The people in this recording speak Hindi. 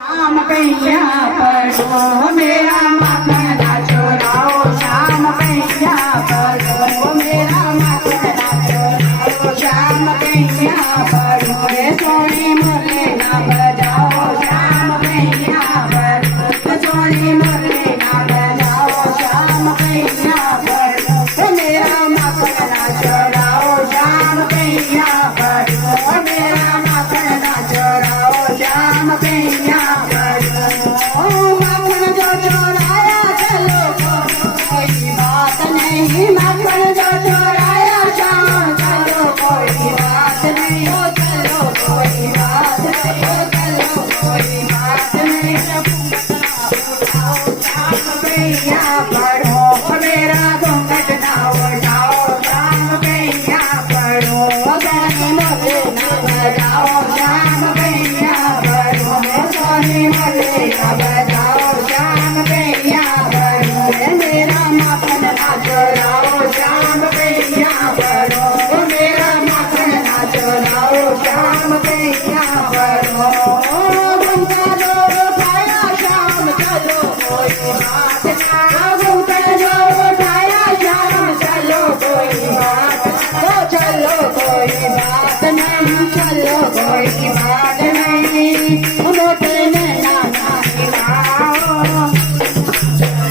शाम कैया पढ़ो मेरा मखना चोराओ शाम कैया पढ़ो मेरा मखना चोराओ शाम कैया पढ़ो रे सोनी मुरली ना बजाओ शाम कैया पढ़ो सोनी मुरली ना बजाओ शाम कैया पढ़ो मेरा मखना चोराओ शाम कैया पढ़ो मेरा मखना चोराओ शाम कैया मखन जो चोराया चलो कोई बात नहीं मखन जो चोराया शाम चलो कोई बात नहीं हो चलो कोई बात नहीं हो चलो कोई बात नहीं शाम कैया पढ़ो मेरा घूंघट ना उठाओ शाम कैया पढ़ो सोनी मुरली ना बजाओ शाम कैया पढ़ो सोनी मुरली ना बजाओ शाम कैया पढ़ो मेरा मखन ना चोराओ शाम कैया पढ़ो मेरा मखन ना चोराओ शाम कैया पढ़ो घुंघा दो उठाया शाम चलो कोई बात ना